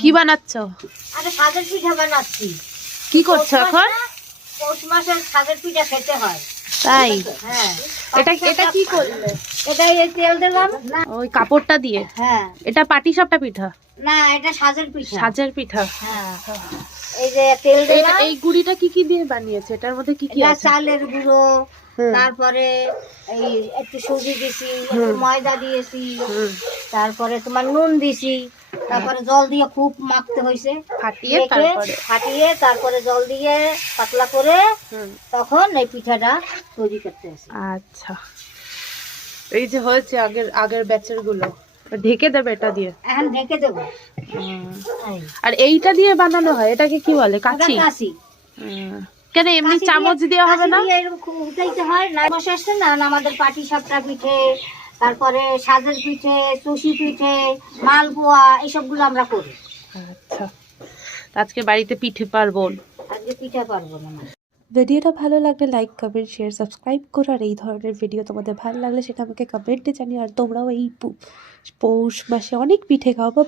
কি বানাচ্ছো? আরে সাজের পিঠা বানাচ্ছি। কি করছো এখন? পৌষ মাসের সাজের পিঠা খেতে হয়। তাই? হ্যাঁ। এটা এটা কি করলে? এটা এই তেল দিলাম না। ওই কাপড়টা দিয়ে? হ্যাঁ। এটা পাটিসাপটা পিঠা? না, এটা সাজের পিঠা। সাজের পিঠা। হ্যাঁ। এই যে তেল দিলাম। এই গুড়িটা কি কি দিয়ে বানিয়েছে? এটার মধ্যে কি কি এটা আছে? চালের গুঁড়ো, তারপরে এই একটু সুজি দিছি, একটু ময়দা দিয়েছি, তারপরে তোমার নুন দিছি, তারপরে জল দিয়ে খুব মাখতে হয়েছে, ফাটিয়ে তারপরে ফাটিয়ে তারপরে জল দিয়ে পাতলা করে তখন এই পিঠাটা তৈরি করতে আছে। আচ্ছা, এই যে হয়েছে আগের ব্যাচের গুলো ঢেকে দেবে এটা দিয়ে? এখন ঢেকে দেবো। আর এইটা দিয়ে বানানো হয়, এটাকে কি বলে? কাচি? কাশি। কেন এমনি চামচ দিয়ে হবে না? এরকম উঠাইতে হয় না। বসে আসছে না আমাদের পাটি সাপটা পিঠে, তারপরে সাজের পিঠে, চুষি পিঠে, মালপোয়া, এইসবগুলো আমরা করি। আচ্ছা, আজকে বাড়িতে পিঠে পার্বণ। আজকে পিঠা পারবো না। ভিডিওটা ভালো লাগলে লাইক কমেন্ট শেয়ার সাবস্ক্রাইব করো। আর এই ধরনের ভিডিও তোমাদের ভালো লাগলে সেটা আমাকে কমেন্টে জানিও। আর তোমরাও এই পৌষ মাসে অনেক পিঠে খাও।